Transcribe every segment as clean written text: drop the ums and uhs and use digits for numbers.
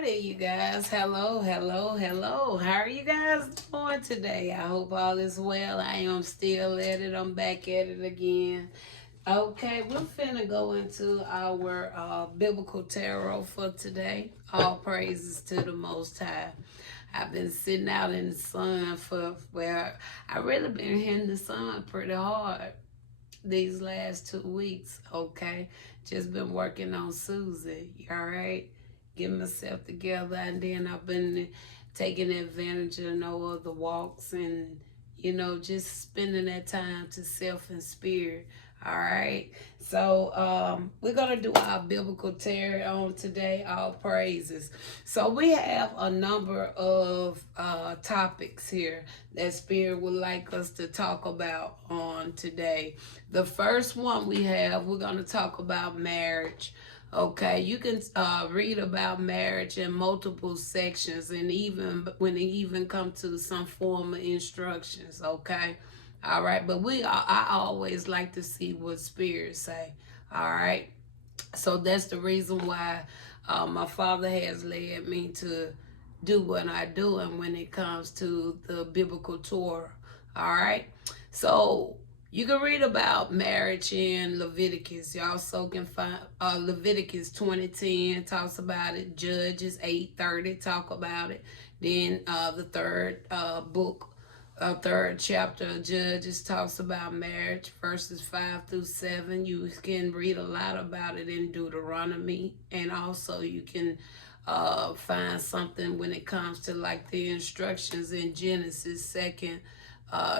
Friday, you guys. Hello, hello, hello. How are you guys doing today? I hope all is well. I am still at it. I'm back at it again. Okay, we're finna go into our biblical tarot for today. All praises to the Most High. I've been sitting out in the sun I really been hitting the sun pretty hard these last 2 weeks, okay? Just been working on Susie, all right? Getting myself together, and then I've been taking advantage of no other walks and, just spending that time to self and spirit. All right. So we're gonna do our biblical tarot on today, all praises. So we have a number of topics here that Spirit would like us to talk about on today. The first one we're gonna talk about marriage. Okay, you can read about marriage in multiple sections, and even when it even come to some form of instructions. Okay, all right. But I always like to see what spirits say. All right, so that's the reason why my father has led me to do what I do, and when it comes to the biblical Torah. All right, so you can read about marriage in Leviticus. You also can find Leviticus 20:10 talks about it. Judges 8:30 talk about it. Then the third chapter of Judges talks about marriage, verses 5 through 7. You can read a lot about it in Deuteronomy, and also you can find something when it comes to like the instructions in Genesis second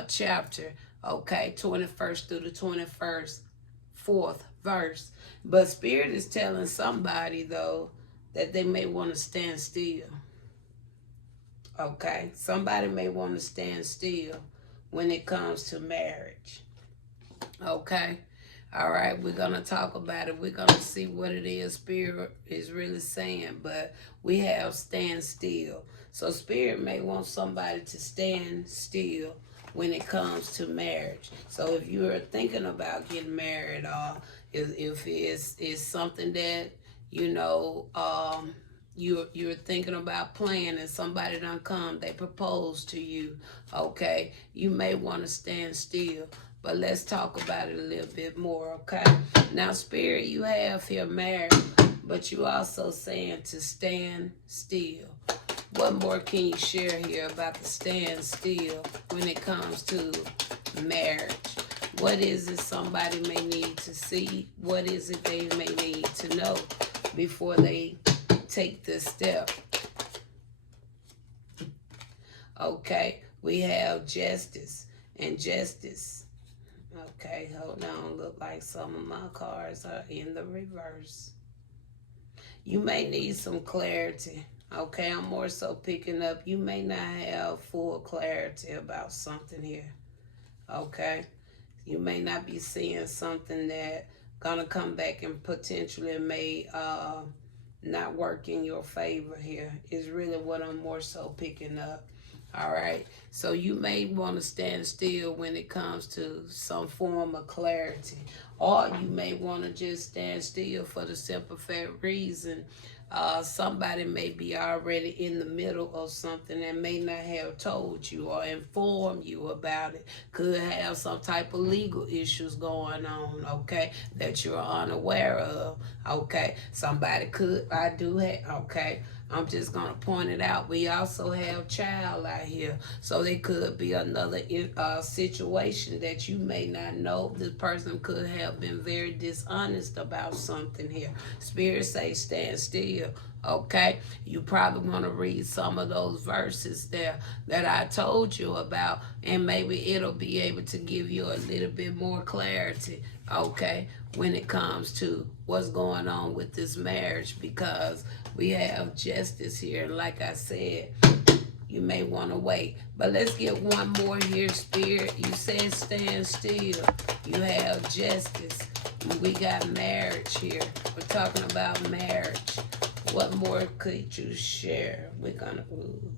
chapter. Okay, 21st through the 21st, fourth verse. But Spirit is telling somebody though that they may want to stand still. Okay, somebody may want to stand still when it comes to marriage. Okay, all right, we're going to talk about it. We're going to see what it is Spirit is really saying, but we have stand still. So Spirit may want somebody to stand still when it comes to marriage. So if you're thinking about getting married, or if it's something that, you know, you're thinking about playing and somebody done come, they propose to you, okay, you may want to stand still. But let's talk about it a little bit more, okay? Now, Spirit, you have here married, but you also saying to stand still. What more can you share here about the stand still when it comes to marriage? What is it somebody may need to see? What is it they may need to know before they take this step? Okay, we have justice and justice. Okay, hold on. Look like some of my cards are in the reverse. You may need some clarity. Okay, I'm more so picking up. You may not have full clarity about something here. Okay, you may not be seeing something that gonna come back and potentially may not work in your favor here. Is really what I'm more so picking up. All right, so you may want to stand still when it comes to some form of clarity, or you may want to just stand still for the simple fact reason somebody may be already in the middle of something and may not have told you or informed you about it. Could have some type of legal issues going on, okay, that you're unaware of. Okay, somebody could, I do have, okay, I'm just going to point it out. We also have child out here. So there could be another situation that you may not know. This person could have been very dishonest about something here. Spirit say stand still. Okay, you probably want to read some of those verses there that I told you about, and maybe it'll be able to give you a little bit more clarity, okay, when it comes to what's going on with this marriage, because we have justice here. And like I said, you may want to wait. But let's get one more here, Spirit. You said stand still. You have justice. We got marriage here. We're talking about marriage. What more could you share? We're gonna,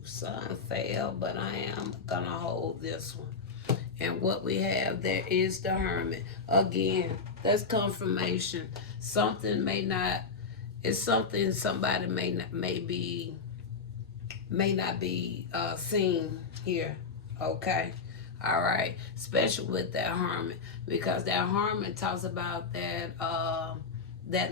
some fail, but I am gonna hold this one. And what we have there is the Hermit. Again, that's confirmation. Something may not It's something somebody may not be seen here. Okay. All right. Especially with that hermit, because that hermit talks about that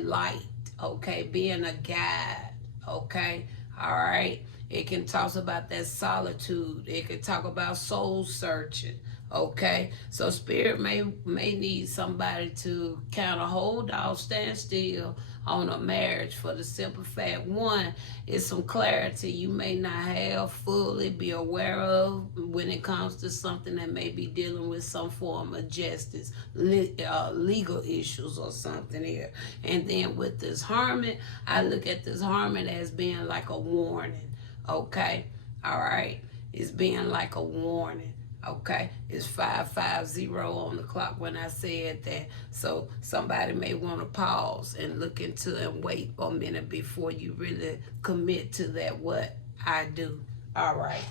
light. Okay, being a guide. Okay. All right. It can talk about that solitude. It can talk about soul searching. Okay, so spirit may need somebody to kind of hold off, stand still on a marriage for the simple fact, one, is some clarity you may not have fully be aware of when it comes to something that may be dealing with some form of justice, legal issues or something here. And then with this hermit, I look at this hermit as being like a warning. Okay, all right, it's being like a warning. Okay, it's 550 on the clock when I said that. So somebody may want to pause and look into and wait a minute before you really commit to that what I do. All right.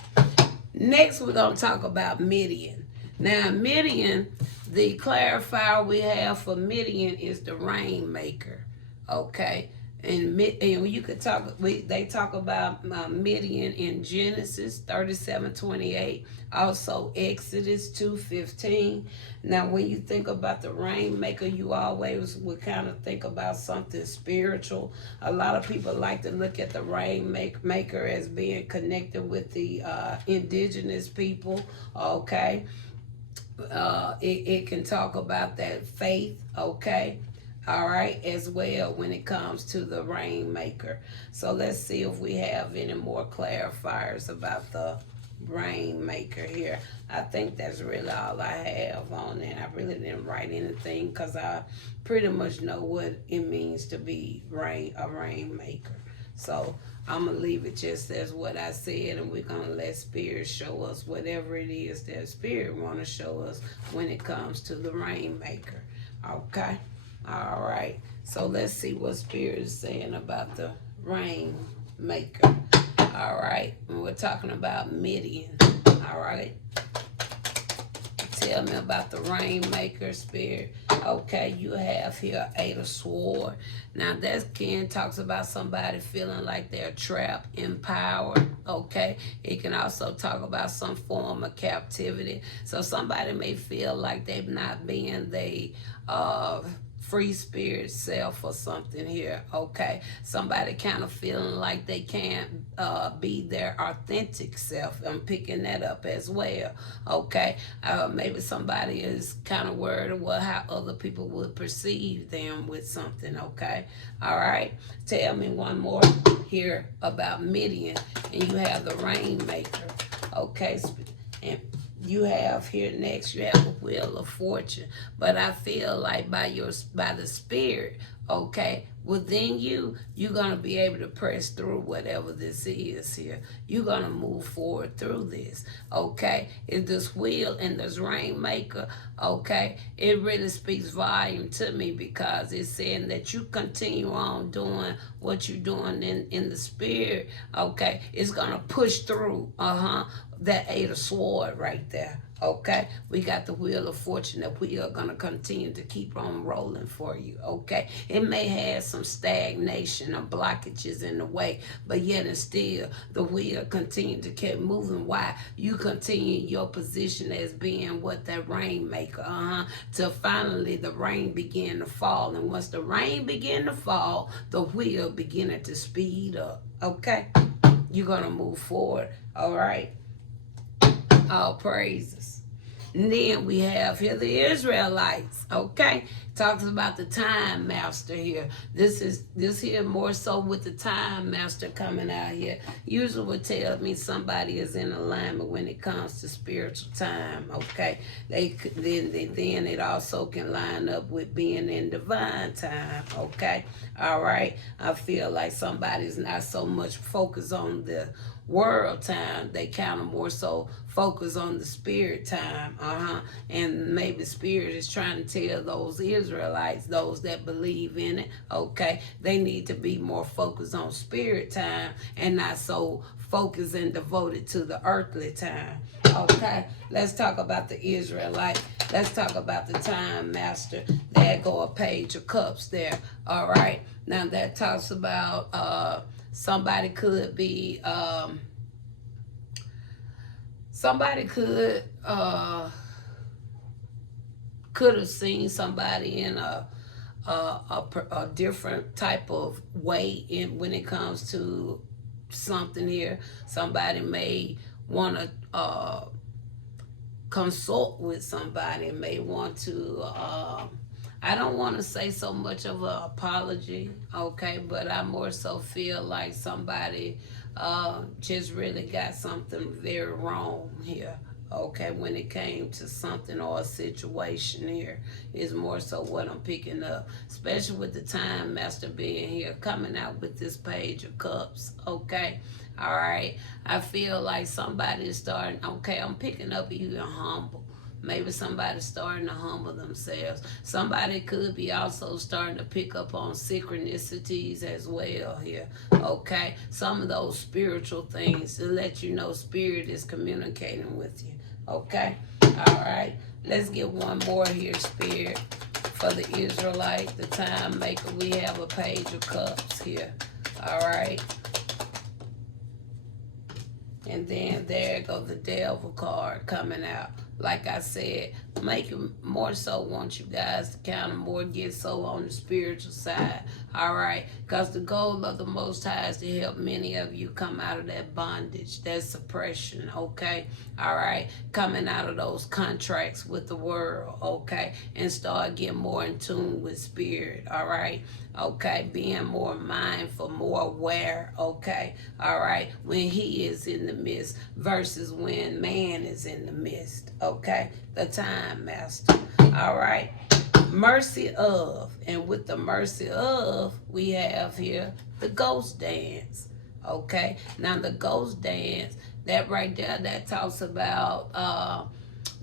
Next, we're going to talk about Midian. Now, Midian, the clarifier we have for Midian is the rainmaker. Okay. And you could talk. They talk about Midian in Genesis 37:28, also Exodus 2:15. Now, when you think about the rainmaker, you always would kind of think about something spiritual. A lot of people like to look at the rainmaker as being connected with the indigenous people. Okay, it can talk about that faith. Okay. All right, as well when it comes to the rainmaker. So let's see if we have any more clarifiers about the rainmaker here. I think that's really all I have on it. I really didn't write anything because I pretty much know what it means to be a rainmaker. So I'm going to leave it just as what I said, and we're going to let Spirit show us whatever it is that Spirit want to show us when it comes to the rainmaker. Okay? All right, so let's see what Spirit is saying about the rainmaker. All right, and we're talking about Midian. All right, tell me about the rainmaker, Spirit. Okay, you have here 8 of Swords. Now that again talks about somebody feeling like they're trapped in power. Okay, it can also talk about some form of captivity. So somebody may feel like they've not been free spirit self or something here. Okay, somebody kind of feeling like they can't be their authentic self. I'm picking that up as well. Okay, maybe somebody is kind of worried about how other people would perceive them with something. Okay, all right, tell me one more here about Midian, and you have the rainmaker. Okay, and you have here next, you have a wheel of fortune. But I feel like by the Spirit, okay, within you, you're going to be able to press through whatever this is here. You're going to move forward through this, okay? If this wheel and this rainmaker, okay, it really speaks volume to me because it's saying that you continue on doing what you're doing in the Spirit, okay? It's going to push through, that 8 of Swords right there. Okay, we got the wheel of fortune that we are going to continue to keep on rolling for you. Okay, it may have some stagnation or blockages in the way, but yet and still the wheel continue to keep moving. Why? You continue your position as being what that rainmaker, till finally the rain begin to fall, and once the rain begin to fall, the wheel beginning to speed up. Okay, you're gonna move forward. All right. All praises. And then we have here the Israelites. Okay, talks about the time master here. This here more so with the time master coming out here. Usually would tell me somebody is in alignment when it comes to spiritual time. Okay, then it also can line up with being in divine time. Okay, all right. I feel like somebody's not so much focused on the world time, they kind of more so focus on the spirit time, and maybe spirit is trying to tell those Israelites Israelites, those that believe in it, okay, they need to be more focused on spirit time and not so focused and devoted to the earthly time. Okay, let's talk about the Israelite. Let's talk about the time master. There go a page of cups there. All right, now that talks about somebody could be somebody could have seen somebody in a different type of way in when it comes to something here. Somebody may want to consult with somebody, may want to I don't want to say so much of an apology, okay, but I more so feel like somebody just really got something very wrong here. Okay, when it came to something or a situation here, is more so what I'm picking up, especially with the time master being here, coming out with this page of cups. Okay, all right. I feel like somebody is starting. Okay, I'm picking up even humble. Maybe somebody's starting to humble themselves. Somebody could be also starting to pick up on synchronicities as well here. Okay, some of those spiritual things to let you know spirit is communicating with you. Okay, all right. Let's get one more here, spirit. For the Israelite, the time maker, we have a page of cups here. All right. And then there goes the devil card coming out. Like I said, make it more so want you guys to kind of more get so on the spiritual side. All right. Because the goal of the Most High is to help many of you come out of that bondage, that suppression. Okay. All right. Coming out of those contracts with the world. Okay. And start getting more in tune with spirit. All right. Okay, being more mindful, more aware, okay, all right, when he is in the midst versus when man is in the midst, okay, the time master, all right, mercy of, and with the mercy of, we have here the ghost dance, okay, now the ghost dance, that right there, that talks about,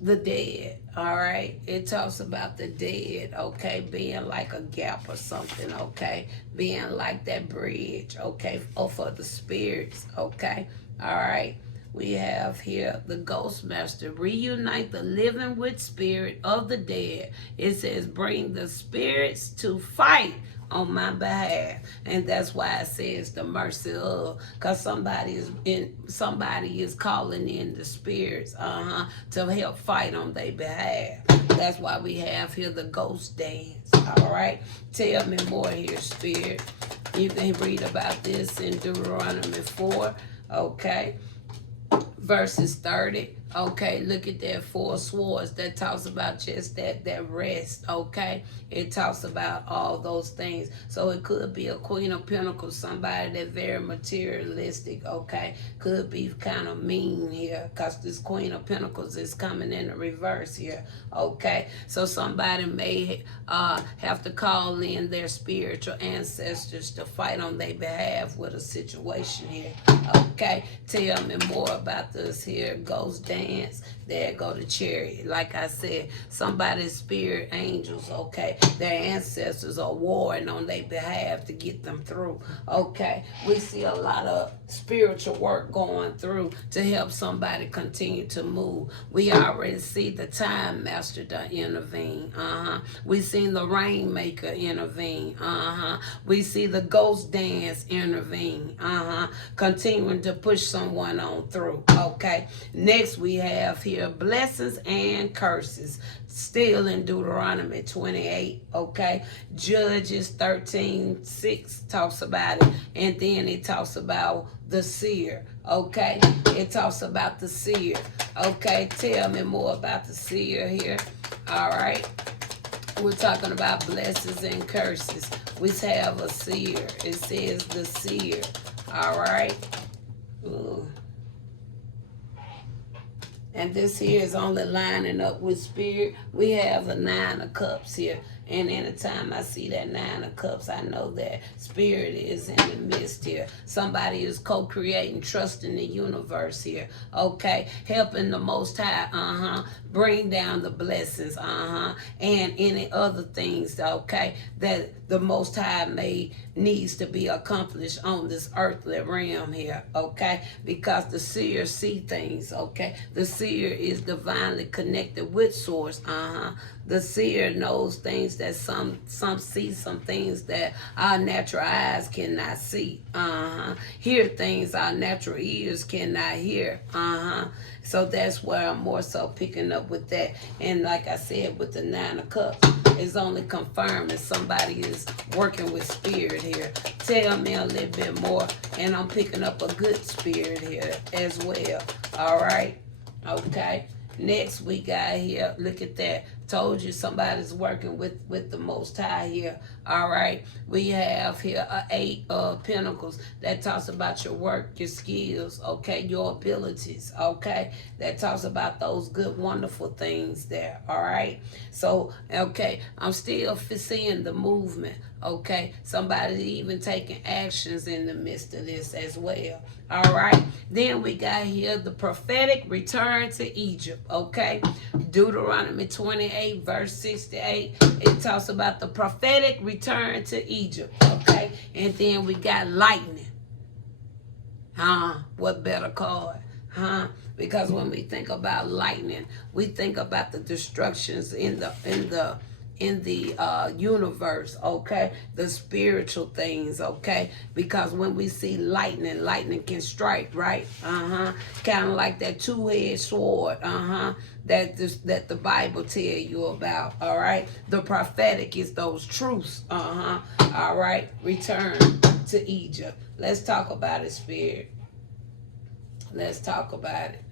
the dead, all right, it talks about the dead, okay, being like a gap or something, okay, being like that bridge, okay, or for the spirits, okay, all right. We have here the ghost master, reunite the living with spirit of the dead. It says bring the spirits to fight on my behalf, and that's why it says the mercy of, because somebody is calling in the spirits to help fight on their behalf. That's why we have here the ghost dance. All right, tell me more here, spirit. You can read about this in Deuteronomy 4, okay, verses 30. Okay, look at that 4 swords. That talks about just that rest. Okay, it talks about all those things. So it could be a Queen of Pentacles, somebody that very materialistic. Okay, could be kind of mean here, because this Queen of Pentacles is coming in the reverse here. Okay, so somebody may have to call in their spiritual ancestors to fight on their behalf with a situation here. Okay, tell me more about this here ghost dance. There go the chariot. Like I said, somebody's spirit angels, okay, their ancestors are warring on their behalf to get them through. Okay, we see a lot of spiritual work going through to help somebody continue to move. We already see the time master to intervene. We seen the rainmaker intervene. We see the ghost dance intervene. Continuing to push someone on through. Okay, next we have here blessings and curses, still in Deuteronomy 28. Okay, Judges 13:6 talks about it, and then it talks about the seer. Okay, it talks about the seer. Okay, tell me more about the seer here. All right, we're talking about blessings and curses. We have a seer. It says the seer. All right. Ooh. And this here is only lining up with spirit. We have a 9 of cups here. And anytime I see that 9 of Cups, I know that spirit is in the midst here. Somebody is co-creating, trusting the universe here. Okay, helping the Most High, bring down the blessings, and any other things, okay, that the Most High needs to be accomplished on this earthly realm here, okay, because the seer see things, okay. The seer is divinely connected with source, The seer knows things that some see, some things that our natural eyes cannot see, hear things our natural ears cannot hear, So that's where I'm more so picking up with that. And like I said, with the 9 of Cups, it's only confirming somebody is working with spirit here. Tell me a little bit more, and I'm picking up a good spirit here as well. All right, okay. Next we got here, look at that. Told you somebody's working with the Most High here. All right, we have here a 8 of Pentacles. That talks about your work, your skills, okay, your abilities, okay. That talks about those good, wonderful things there. All right, so okay, I'm still seeing the movement. Okay, somebody's even taking actions in the midst of this as well. All right, then we got here the prophetic return to Egypt. Okay, Deuteronomy 28 verse 68, it talks about the prophetic return to Egypt. Okay, and then we got lightning. What better card? Because when we think about lightning, we think about the destructions in the universe, okay, the spiritual things, okay, because when we see lightning can strike, right, kind of like that two-edged sword, that the Bible tell you about. All right, the prophetic is those truths, all right. Return to Egypt. Let's talk about it, spirit. Let's talk about it.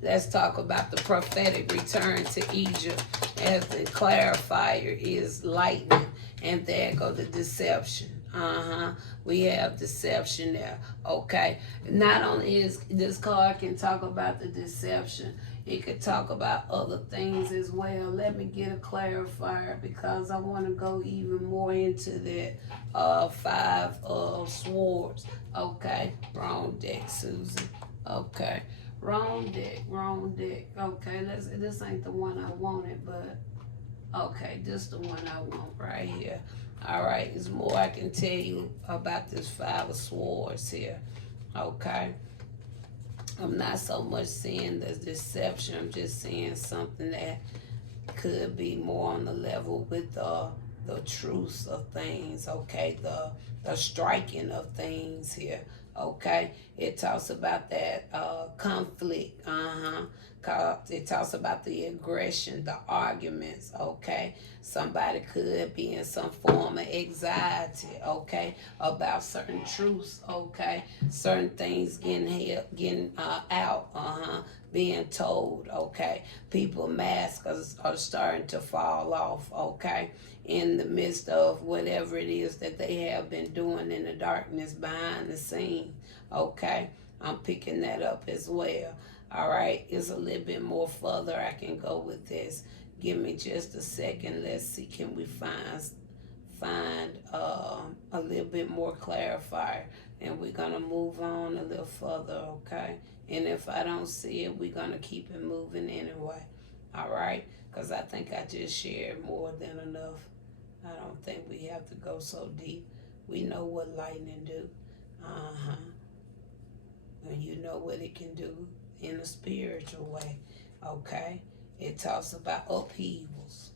Let's talk about the prophetic return to Egypt, as the clarifier is lightning. And there go the deception. We have deception there. Okay. Not only is this card can talk about the deception, it could talk about other things as well. Let me get a clarifier because I want to go even more into that 5 of Swords. Okay. Wrong deck, Susan. Okay. Wrong deck. Okay, this ain't the one I wanted, but okay, this the one I want right here. All right, there's more I can tell you about this 5 of Swords here. Okay. I'm not so much seeing the deception. I'm just seeing something that could be more on the level with the truths of things, okay, the striking of things here, okay. It talks about that conflict, it talks about the aggression, the arguments, okay. Somebody could be in some form of anxiety, okay, about certain truths, okay, certain things getting out, being told, okay. People masks are starting to fall off, okay, in the midst of whatever it is that they have been doing in the darkness behind the scene, okay. I'm picking that up as well. All right, it's a little bit more further I can go with this. Give me just a second. Let's see, can we find a little bit more clarifier, and we're gonna move on a little further, okay. And if I don't see it, we're gonna keep it moving anyway. All right, because I think I just shared more than enough. I don't think we have to go so deep. We know what lightning do, and you know what it can do in a spiritual way, okay. It talks about upheavals,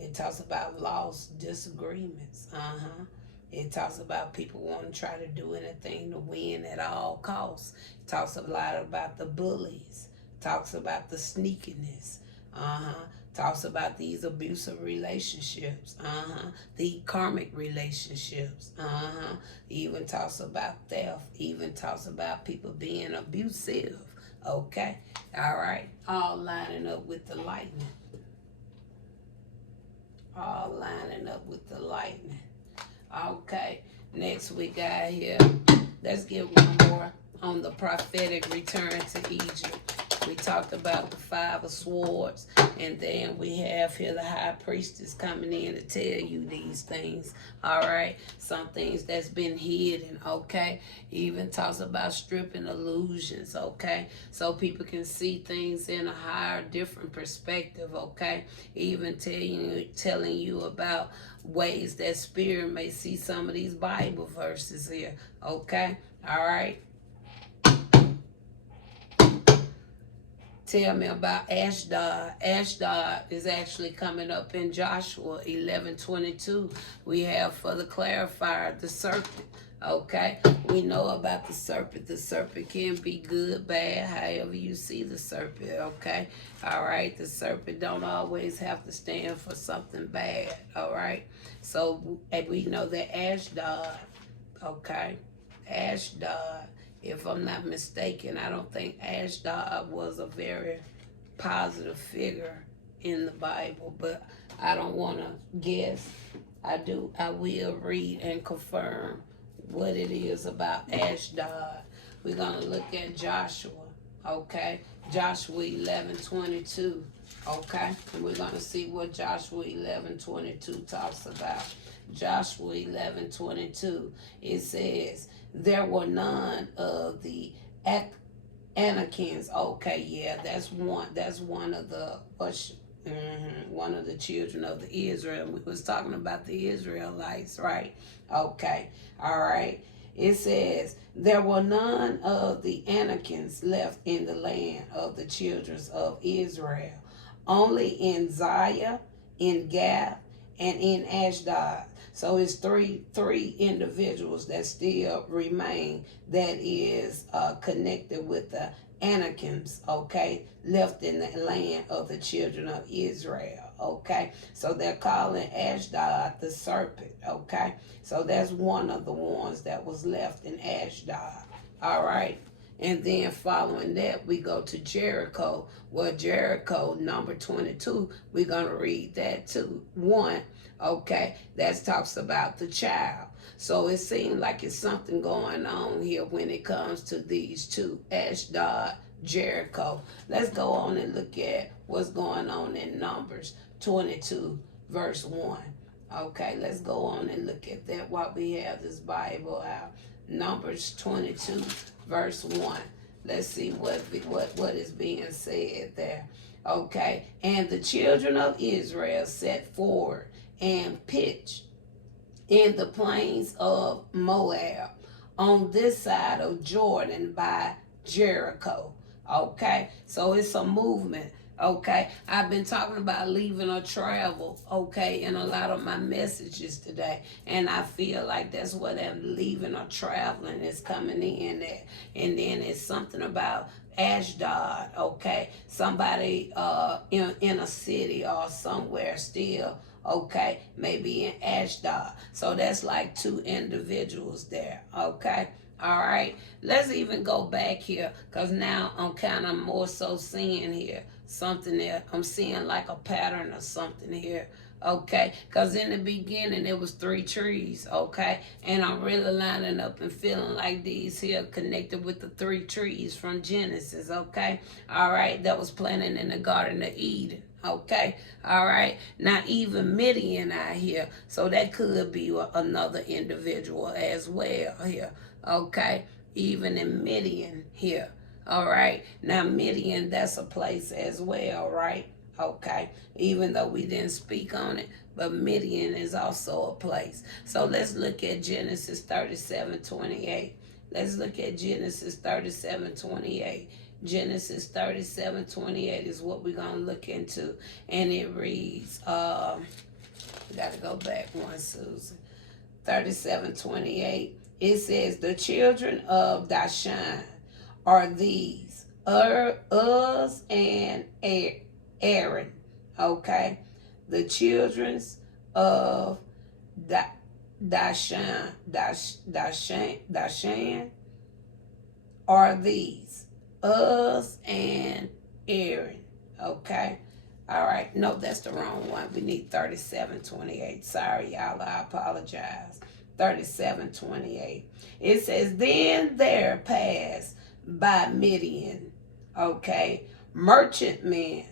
it talks about loss, disagreements, it talks about people wanting to try to do anything to win at all costs. It talks a lot about the bullies, talks about the sneakiness, talks about these abusive relationships, the karmic relationships, even talks about theft, even talks about people being abusive, okay. All right, all lining up with the lightning. All lining up with the lightning. Okay, next we got here, let's get one more on the prophetic return to Egypt. We talked about the 5 of swords, and then we have here the high priestess coming in to tell you these things. All right, some things that's been hidden. Okay, even talks about stripping illusions. Okay, so people can see things in a higher, different perspective. Okay, even telling you about ways that spirit may see some of these Bible verses here. Okay, all right. Tell me about Ashdod. Ashdod is actually coming up in Joshua 11:22. We have for the clarifier the serpent. Okay, we know about the serpent. The serpent can be good, bad, however you see the serpent. Okay, all right. The serpent don't always have to stand for something bad. All right, so we know that Ashdod. Okay, Ashdod. If I'm not mistaken, I don't think Ashdod was a very positive figure in the Bible, but I don't want to guess. I will read and confirm what it is about Ashdod. We're going to look at Joshua, okay? Joshua 11:22, okay? And we're going to see what Joshua 11:22 talks about. Joshua 11:22, it says, there were none of the Anakims. Okay, yeah, that's one of the one of the children of the Israel. We was talking about the Israelites, right? Okay, all right. It says, there were none of the Anakims left in the land of the children of Israel, only in Ziah, in Gath, and in Ashdod. So it's three individuals that still remain that is connected with the Anakims, okay, left in the land of the children of Israel, okay. So they're calling Ashdod the serpent, okay. So that's one of the ones that was left in Ashdod, all right. And then following that, we go to Jericho. Well, Jericho, number 22, we're going to read that too. 1, okay, that talks about the child. So it seems like it's something going on here when it comes to these two, Ashdod, Jericho. Let's go on and look at what's going on in Numbers 22, verse 1. Okay, let's go on and look at that while we have this Bible out. Numbers 22, verse 1. Let's see what is being said there. Okay, and the children of Israel set forward and pitched in the plains of Moab on this side of Jordan by Jericho. Okay, so it's a movement. Okay, I've been talking about leaving or travel, okay, in a lot of my messages today, and I feel like that's what that leaving or traveling is coming in at. And then it's something about Ashdod, okay, somebody in a city or somewhere still, okay, maybe in Ashdod. So that's like 2 individuals there, okay. All right, let's even go back here, because now I'm kind of more so seeing here something there. I'm seeing like a pattern or something here, okay? Because in the beginning, it was 3 trees, okay? And I'm really lining up and feeling like these here connected with the 3 trees from Genesis, okay? All right, that was planted in the Garden of Eden. Okay, all right. Now even Midian out here, so that could be another individual as well here. Okay, even in Midian here. All right. Now Midian, that's a place as well, right? Okay. Even though we didn't speak on it, but Midian is also a place. So let's look at Genesis 37:28. Let's look at Genesis 37:28. Genesis 37:28 is what we're going to look into. And it reads, we got to go back one, Susan. 37:28. It says, the children of Dashan are these, Uz and Aaron. Okay? The children of Dashan are these, Uz and Aaron. Okay? All right. No, that's the wrong one. We need 37:28. Sorry, y'all. I apologize. 37:28. It says, then there passed by Midian, okay, merchantmen,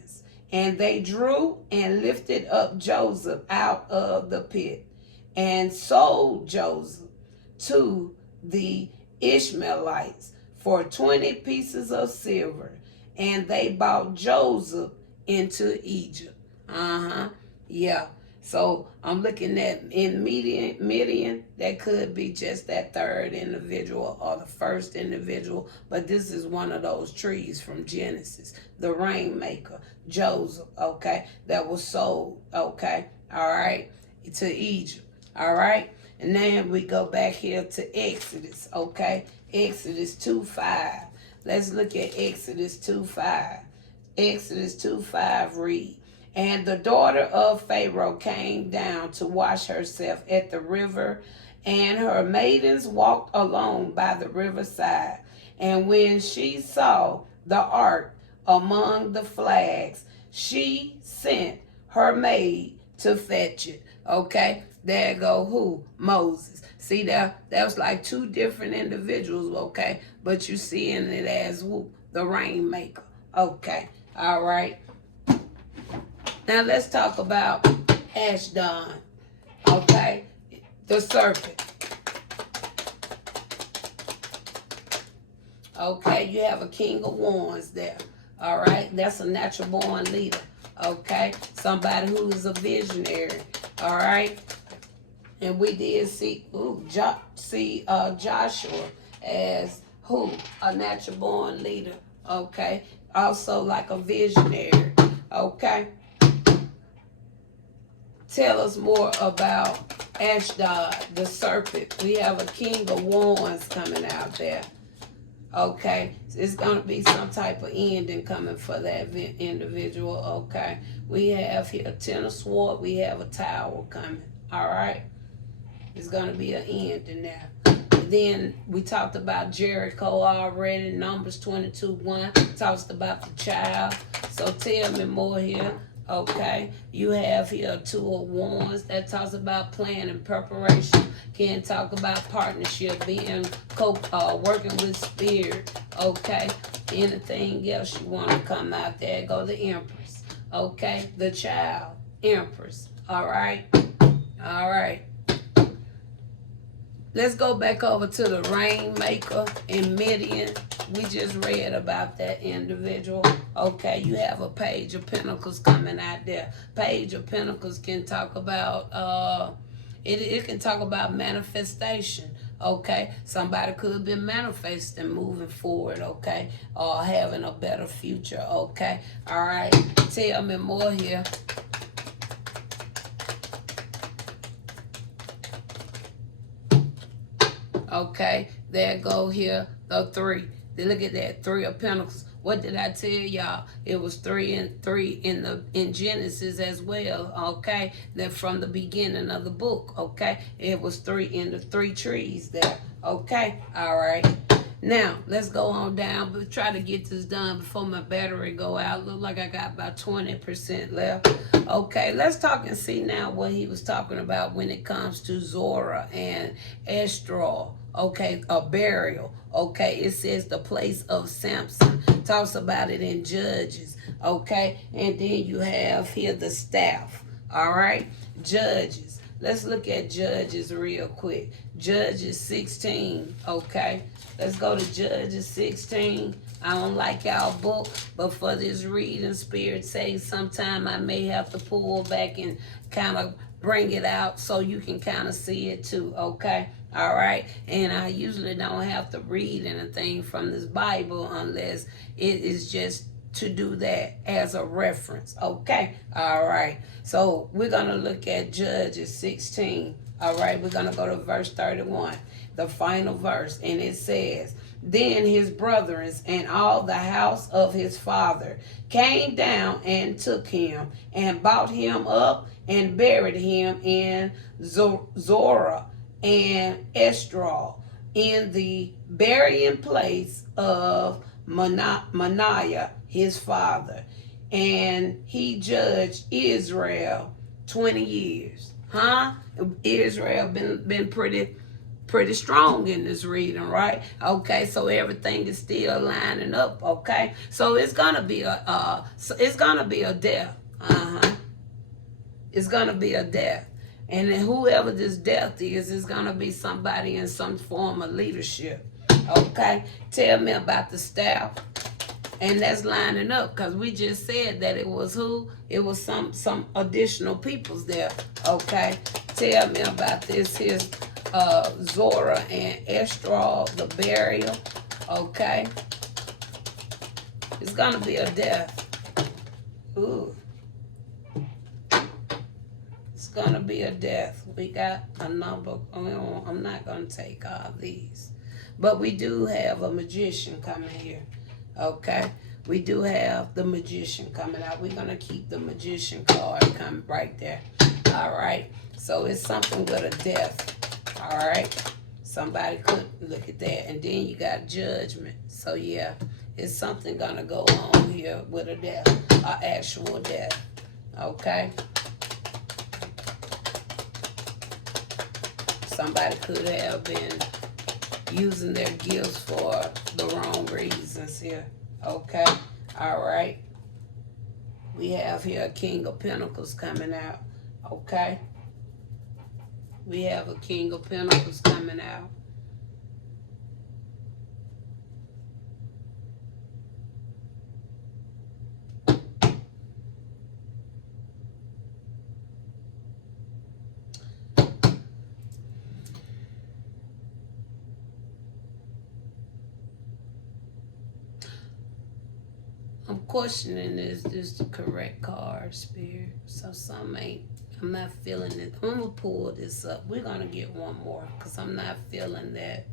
and they drew and lifted up Joseph out of the pit and sold Joseph to the Ishmaelites for 20 pieces of silver. And they bought Joseph into Egypt. Yeah. So I'm looking at in Midian, that could be just that third individual or the first individual, but this is one of those trees from Genesis, the rainmaker, Joseph, okay, that was sold, okay, all right, to Egypt, all right. And then we go back here to Exodus, okay, Exodus 2:5. Let's look at Exodus 2:5. Exodus 2:5 read, and the daughter of Pharaoh came down to wash herself at the river, and her maidens walked along by the riverside. And when she saw the ark among the flags, she sent her maid to fetch it. Okay, there go who? Moses. See, that was like two different individuals, okay? But you seeing it as who? The rainmaker. Okay, all right. Now let's talk about Ashdod, okay? The serpent. Okay, you have a king of wands there, all right? That's a natural born leader, okay? Somebody who is a visionary, all right? And we did see, Joshua as who? A natural born leader, okay? Also like a visionary, okay? Tell us more about Ashdod, the serpent. We have a king of wands coming out there. Okay, it's going to be some type of ending coming for that individual. Okay, we have here a ten of swords. We have a tower coming. All right, it's going to be an ending there. Then we talked about Jericho already. Numbers 22:1 talks about the child. So tell me more here. Okay, you have here two of wands that talks about planning, preparation. Can talk about partnership, being working with spirit. Okay, anything else you want to come out there? Go the Empress. Okay, the child, Empress. All right, all right. Let's go back over to the rainmaker in Midian. We just read about that individual. Okay, you have a page of pentacles coming out there. Page of pentacles can talk about, it can talk about manifestation. Okay, somebody could have been manifesting moving forward, okay, or having a better future, okay. All right, tell me more here. Okay, there go here, the three. Look at that, three of pentacles. What did I tell y'all? It was three in Genesis as well, okay? That from the beginning of the book, okay? It was three in the three trees there, okay? All right. Now, let's go on down, but try to get this done before my battery go out. Look like I got about 20% left. Okay, let's talk and see now what he was talking about when it comes to Zora and Estrol. Okay, a burial. Okay, it says the place of Samson. Talks about it in Judges. Okay, and then you have here the staff. All right, Judges. Let's look at Judges real quick. Judges 16. Okay, let's go to Judges 16. I don't like y'all book, but for this reading, Spirit says sometime I may have to pull back and kind of bring it out so you can kind of see it too, okay? All right? And I usually don't have to read anything from this Bible unless it is just to do that as a reference, okay? All right. So we're going to look at Judges 16. All right, we're going to go to verse 31, the final verse, and it says, then his brethren and all the house of his father came down and took him and brought him up and buried him in Zora and Estrol in the burying place of Manasseh his father. And he judged Israel 20 years. Israel been pretty pretty strong in this reading, right? Okay, so everything is still lining up, okay? So it's gonna be a death. It's gonna be a death. And then whoever this death is gonna be somebody in some form of leadership. Okay? Tell me about the staff. And that's lining up because we just said that it was who? It was some additional peoples there. Okay? Tell me about this. Here's Zora and Estrol, the burial. Okay? It's gonna be a death. Ooh. It's gonna be a death. We got a number. I'm not gonna take all these. But we do have a magician coming here. Okay? We do have the magician coming out. We're going to keep the magician card coming right there. All right? So it's something with a death. All right? Somebody could look at that. And then you got judgment. So, yeah, it's something going to go on here with a death, an actual death. Okay? Somebody could have been using their gifts for the wrong reasons here. Okay, all right. We have here a King of Pentacles coming out. Okay, we have a King of Pentacles coming out. I'm questioning, is this the correct card, Spirit? So some ain't, I'm not feeling it. I'm going to pull this up. We're going to get one more because I'm not feeling that.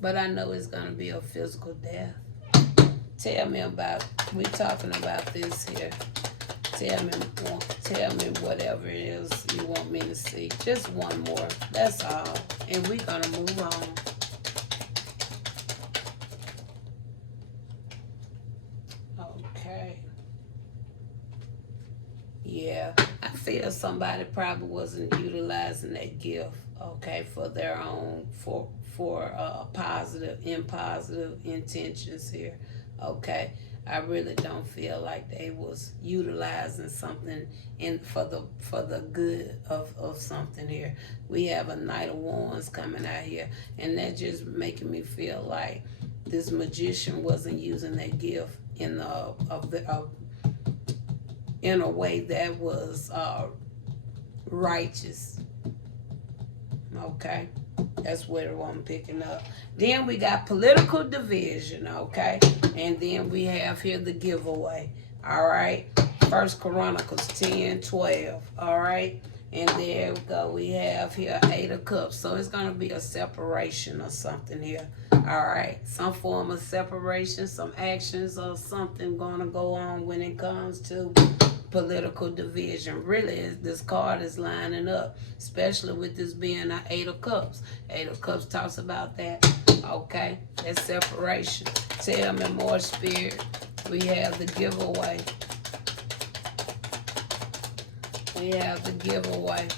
But I know it's going to be a physical death. Tell me about, we're talking about this here. Tell me whatever it is you want me to see. Just one more. That's all. And we're going to move on. Yeah, I feel somebody probably wasn't utilizing that gift, okay, for their own, for positive intentions here, okay. I really don't feel like they was utilizing something for the good of something here. We have a Knight of Wands coming out here, and that just making me feel like this magician wasn't using that gift in a way that was righteous. Okay, that's what I'm picking up. Then we got political division. Okay, and then we have here the giveaway. All right, First Chronicles 10:12. All right, and there we go. We have here 8 of Cups. So it's gonna be a separation or something here. All right, some form of separation, some actions or something gonna go on when it comes to political division. Really, this card is lining up, especially with this being an 8 of Cups. 8 of Cups talks about that. Okay, that separation. Tell me more, Spirit. We have the giveaway. We have the giveaway.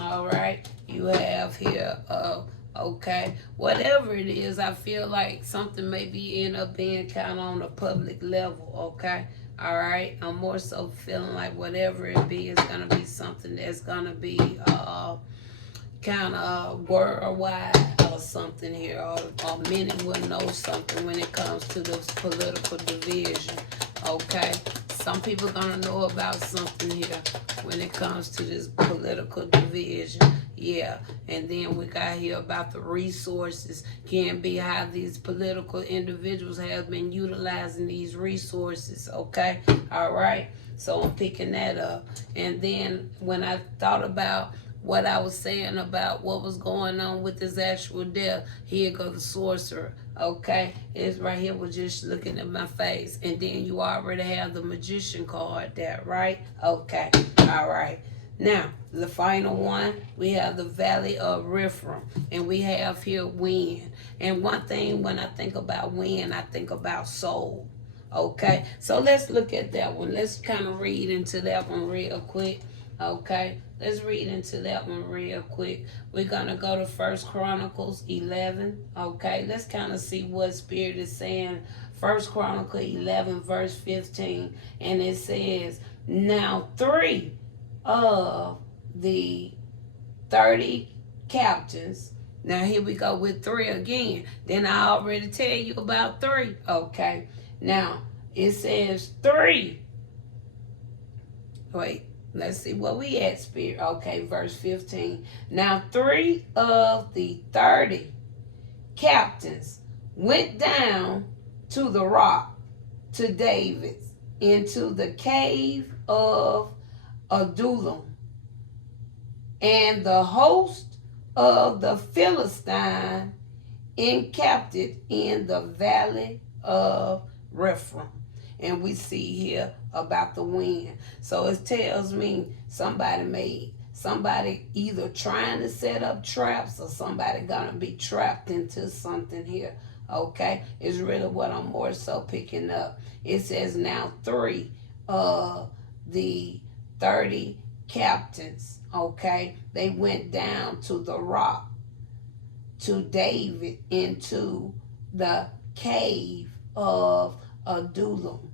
All right, you have here okay, whatever it is, I feel like something may be end up being kind of on a public level. Okay, all right, I'm more so feeling like whatever it be is gonna be something that's gonna be kind of worldwide or something here, or many will know something when it comes to this political division. Okay, some people gonna know about something here when it comes to this political division. Yeah, and then we got here about the resources. Can be how these political individuals have been utilizing these resources. Okay, all right. So I'm picking that up. And then when I thought about what I was saying about what was going on with this actual death, here goes the sorcerer. Okay, it's right here. Was just looking at my face, and then you already have the magician card there, right? Okay, all right. Now, the final one, we have the Valley of Rephaim, and we have here wind. And one thing, when I think about wind, I think about soul. Okay, so let's look at that one. Let's kind of read into that one real quick. Okay, let's read into that one real quick. We're gonna go to First Chronicles 11. Okay, let's kind of see what Spirit is saying. First Chronicle 11, verse 15, and it says, "Now 3 of the 30 captains." Now here we go with 3 again. Then I already tell you about 3. Okay, now it says 3. Wait. Let's see what we at, Spirit. Okay, verse 15. "Now 3 of the 30 captains went down to the rock to David into the cave of Adullam, and the host of the Philistine encamped in the valley of Rephaim." And we see here about the wind. So it tells me somebody either trying to set up traps, or somebody gonna be trapped into something here. Okay, is really what I'm more so picking up. It says, "Now 3 of the 30 captains," okay, "they went down to the rock to David into the cave of Adullam,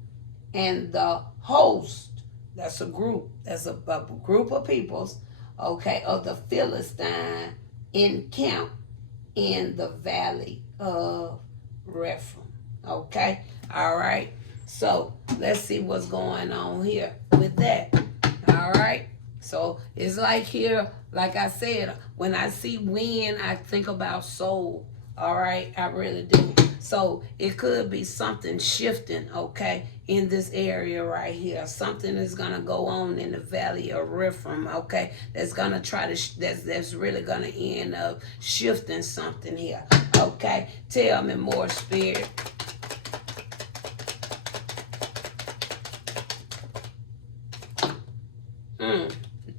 and the host," that's a group group of peoples, okay, "of the Philistine encamped in the valley of Rephaim." Okay, all right. So let's see what's going on here with that. All right. So it's like here, like I said, when I see wind, I think about soul. All right, I really do. So it could be something shifting, okay, in this area right here. Something is gonna go on in the valley of Rephaim, okay. That's gonna try to that's really gonna end up shifting something here, okay. Tell me more, Spirit.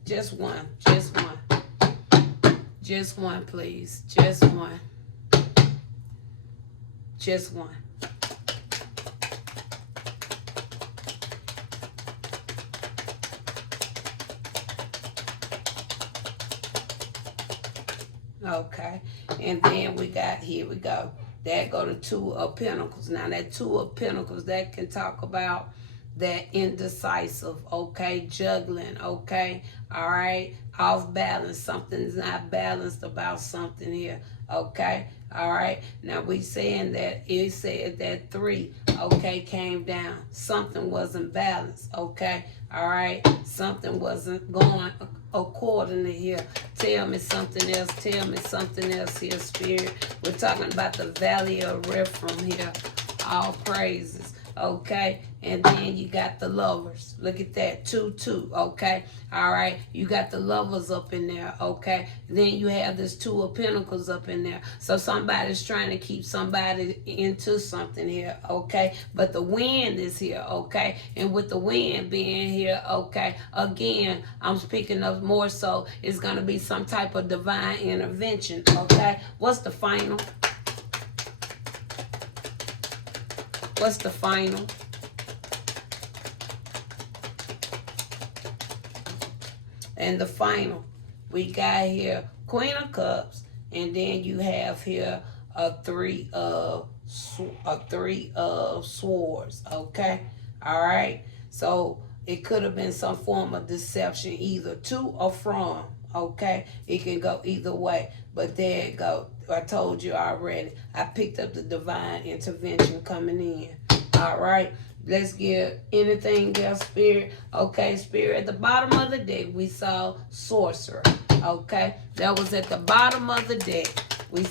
Just one, just one, please, just one. Just one. Okay. And then we got, here we go. That go to 2 of Pentacles. Now that 2 of Pentacles, that can talk about that indecisive, okay, juggling, okay, all right, off balance. Something's not balanced about something here, okay, all right. Now we saying that it said that 3, okay, came down. Something wasn't balanced, okay, all right. Something wasn't going accordingly here. Tell me something else. Tell me something else here, Spirit. We're talking about the valley of Rephaim here. All praises. Okay, and then you got the lovers. Look at that, 2-2. Okay, all right, you got the lovers up in there. Okay, then you have this 2 of Pentacles up in there. So somebody's trying to keep somebody into something here. Okay, but the wind is here. Okay, and with the wind being here, okay, again, I'm speaking of more so it's gonna be some type of divine intervention. Okay, what's the final? What's the final? And the final, we got here Queen of Cups, and then you have here a 3 of swords. Okay, all right. So it could have been some form of deception, either to or from. Okay, it can go either way. But there it go. I told you already. I picked up the divine intervention coming in. All right. Let's get anything else, Spirit. Okay, Spirit. At the bottom of the deck, we saw sorcerer. Okay, that was at the bottom of the deck. We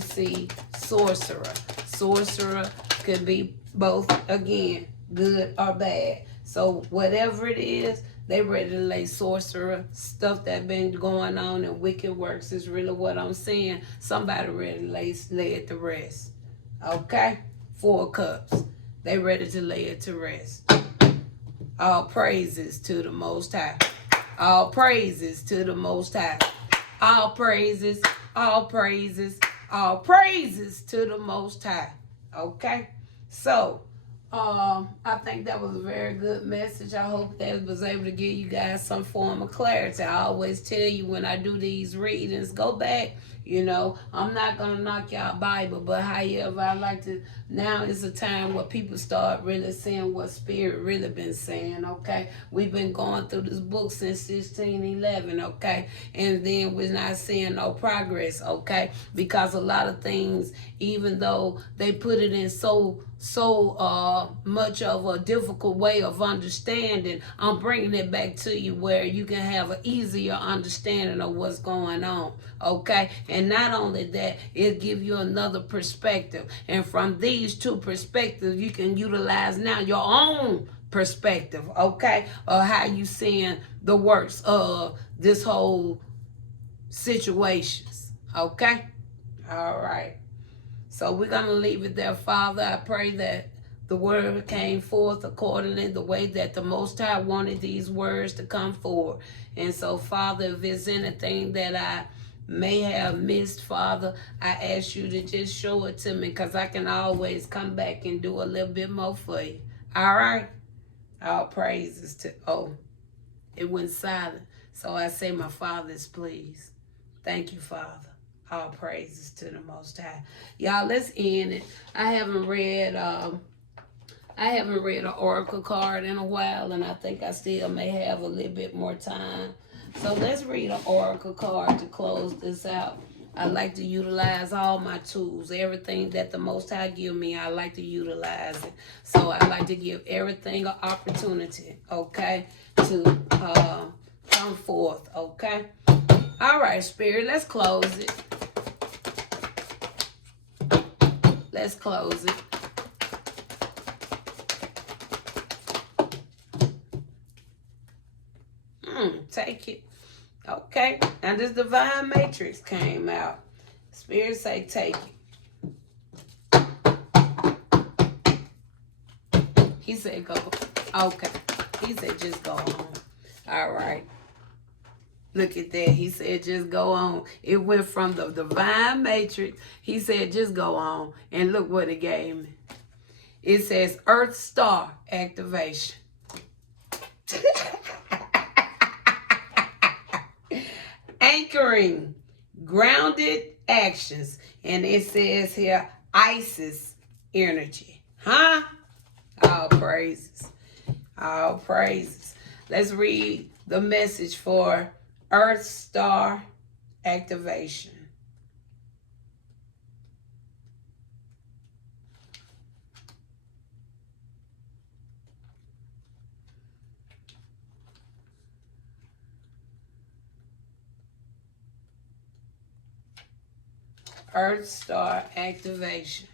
see sorcerer. Sorcerer could be both, again, good or bad. So whatever it is, they ready to lay sorcerer stuff that been going on and wicked works is really what I'm saying. Somebody ready to lay it to rest. Okay, 4 of Cups. They ready to lay it to rest. All praises to the Most High. All praises to the Most High. All praises, all praises, all praises to the Most High. Okay? So, I think that was a very good message. I hope that was able to give you guys some form of clarity. I always tell you when I do these readings, go back. You know, I'm not going to knock y'all Bible, but however, I like to, now is a time where people start really seeing what Spirit really been saying, okay? We've been going through this book since 1611, okay? And then we're not seeing no progress, okay? Because a lot of things, even though they put it in so much of a difficult way of understanding, I'm bringing it back to you where you can have an easier understanding of what's going on, okay? And not only that, it'll give you another perspective, and from these two perspectives you can utilize now your own perspective, okay, of how you seeing the works of this whole situations, okay? All right. So we're going to leave it there, Father. I pray that the word came forth accordingly the way that the Most High wanted these words to come forward. And so, Father, if there's anything that I may have missed, Father, I ask you to just show it to me, because I can always come back and do a little bit more for you. All right? All praises to, oh, it went silent. So I say my Father's please. Thank you, Father. All praises to the Most High. Y'all, let's end it. I haven't read an oracle card in a while, and I think I still may have a little bit more time. So let's read an oracle card to close this out. I like to utilize all my tools. Everything that the Most High give me, I like to utilize it. So I like to give everything an opportunity, okay, to come forth, okay? All right, Spirit, let's close it. Let's close it. Take it. Okay. And this divine matrix came out. Spirit say take it. He said go. Okay. He said just go on. All right. Look at that. He said just go on. It went from the divine matrix. He said just go on. And look what it gave me. It says Earth Star activation. Anchoring grounded actions. And it says here Isis energy. Huh? All praises. All praises. Let's read the message for Earth Star activation. Earth Star activation.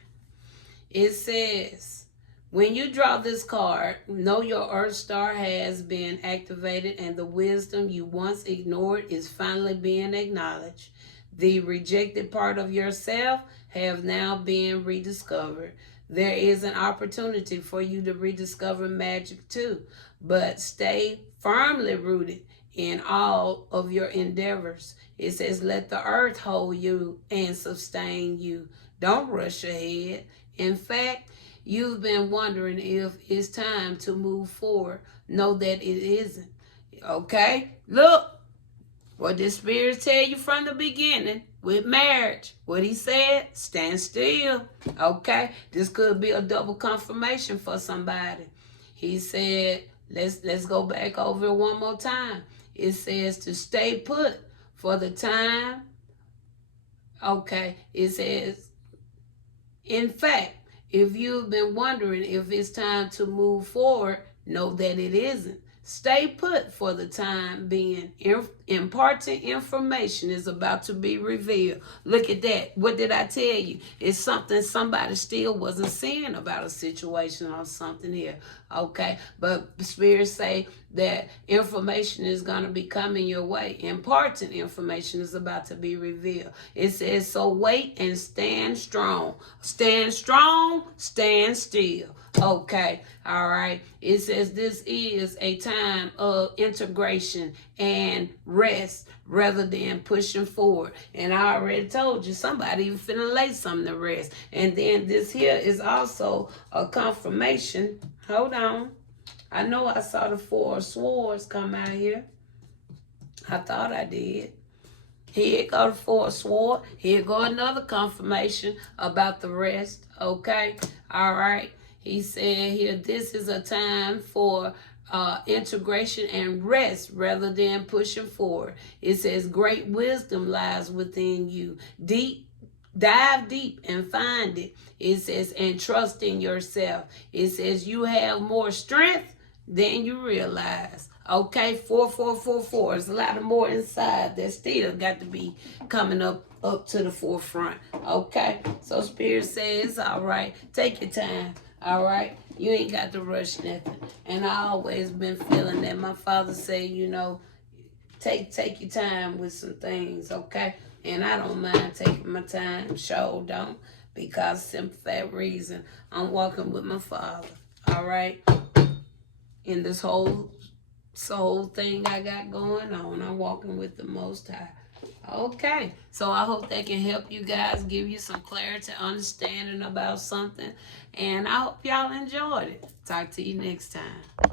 It says, when you draw this card, know your Earth Star has been activated and the wisdom you once ignored is finally being acknowledged. The rejected part of yourself have now been rediscovered. There is an opportunity for you to rediscover magic too, but stay firmly rooted in all of your endeavors. It says, let the earth hold you and sustain you. Don't rush ahead. In fact, you've been wondering if it's time to move forward. Know that it isn't. Okay? Look, what the Spirit tell you from the beginning with marriage. What he said, stand still. Okay? This could be a double confirmation for somebody. He said, let's go back over it one more time. It says to stay put for the time. Okay, it says, in fact, if you've been wondering if it's time to move forward, know that it isn't. Stay put for the time being. Important information is about to be revealed. Look at that. What did I tell you? It's something somebody still wasn't seeing about a situation or something here. Okay. But the Spirit say that information is going to be coming your way. Important information is about to be revealed. It says, so wait and stand strong. Stand strong, stand still. Okay, all right. It says this is a time of integration and rest rather than pushing forward. And I already told you, somebody even finna lay something to rest. And then this here is also a confirmation. Hold on. I know I saw the 4 of Swords come out here. I thought I did. Here go the 4 of Swords. Here go another confirmation about the rest. Okay, all right. He said here, this is a time for integration and rest rather than pushing forward. It says great wisdom lies within you. Dive deep and find it. It says, and trust in yourself. It says you have more strength than you realize. Okay, 4444. There's a lot of more inside that still got to be coming up to the forefront. Okay, so Spirit says, all right, take your time. All right, you ain't got to rush nothing. And I always been feeling that. My father say, you know, take your time with some things, okay? And I don't mind taking my time, sure don't, because simple fact reason, I'm walking with my father, all right? In this whole thing I got going on, I'm walking with the Most High. Okay, so I hope that can help you guys, give you some clarity, understanding about something. And I hope y'all enjoyed it. Talk to you next time.